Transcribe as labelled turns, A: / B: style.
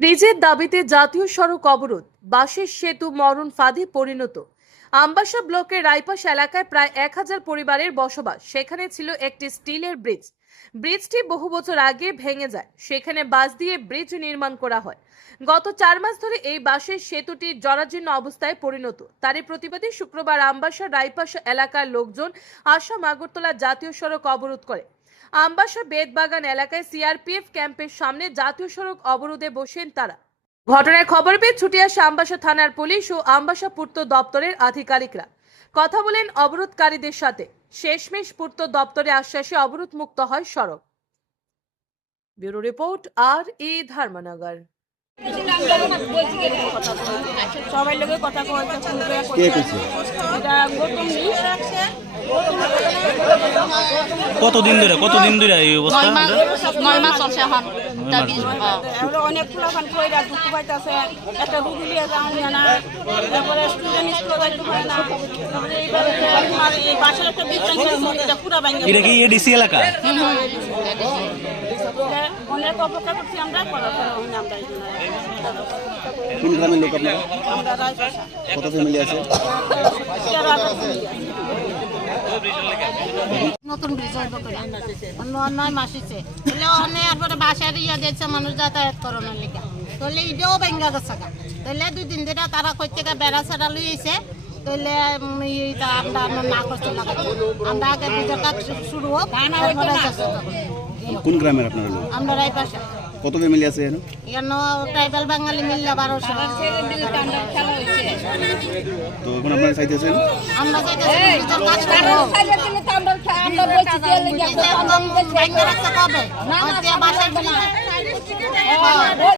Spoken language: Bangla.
A: ব্রিজের দাবিতে জাতীয় সড়ক অবরোধ বাঁশের সেতু মরণ ফাঁদে পরিণত। আমবাসা ব্লকের রাইপাস এলাকায় প্রায় এক হাজার পরিবারের বসবাস। সেখানে ছিল একটি স্টিলের ব্রিজ। ব্রিজটি বহু বছর আগে ভেঙে যায়। সেখানে বাঁশ দিয়ে ব্রিজ নির্মাণ করা হয়। গত চার মাস ধরে এই বাঁশের সেতুটি জরাজীর্ণ অবস্থায় পরিণত। তারই প্রতিবাদে শুক্রবার আমবাসা রাইপাস এলাকার লোকজন আসাম আগরতলা জাতীয় সড়ক অবরোধ করে। আমবাসা বেদবাগান এলাকায় সিআরপিএফ ক্যাম্পের সামনে জাতীয় সড়ক অবরোধে বসেন তারা। ঘটনার খবর পেয়ে ছুটে আসে আমবাসা থানার পুলিশ ও আমবাসা পূর্ত দপ্তরের আধিকারিকরা কথা বলেন অবরোধকারীদের সাথে। শেষমেশ পূর্ত দপ্তরে আশ্বাসে অবরোধ মুক্ত হয় সড়ক। Bureau report R E Dharmanagar.
B: সবাই লোকে কথা কইছে ফোন করে
C: কে
B: কইছে
C: কইছে
B: এটা গৌতম নি
D: কতদিন ধরে কতদিন ধরে এই অবস্থা?
E: নয় মাস চলছে এখন।
B: অনেক ফুলাফান কইরা দুঃখ পাইতাছে। একটা লিয়ে যাও না। তারপরে স্টুডেন্ট স্কুল যাইতে পারে না। তারপরে এইভাবে তোমার এই বাসার একটা বিজ্ঞান এটা পুরা ভাঙে
D: এটা কি এডিসি এলাকা?
B: অনেক অপেক্ষা করছি আমরা করার পরে হইনি আমরা এই জন্য।
C: কোন গ্রামের লোক আপনারা? কত ফ্যামিলি আছে
B: তেরো হাজার ফ্যামিলি আছে।
E: নতুন ব্রিজ হইব করে নয় মাস অনেক এরপরে বাসার ইয়া দিয়েছে মানুষ যাতায়াত করানোর লিগা। তাহলে ইটাও ভেঙ্গা গেছে তাহলে দুই দিন ধরে তারা কই থেকে বেড়া সেড়া লই আইছে। তাহলে আমরা না করতে লাগাচ্ছি আমরা আগে কাজ শুরু হোক।
C: কোন গ্রামের আপনারা
E: আমরা পাশে
C: কত ফ্যামিলি আছে এখানে?
E: এখানে ট্রাইবাল বাঙালি মিল্লা বারোশো।
C: তো এখন আপনারা চাইতেছেন?
E: আমরা যেতেছি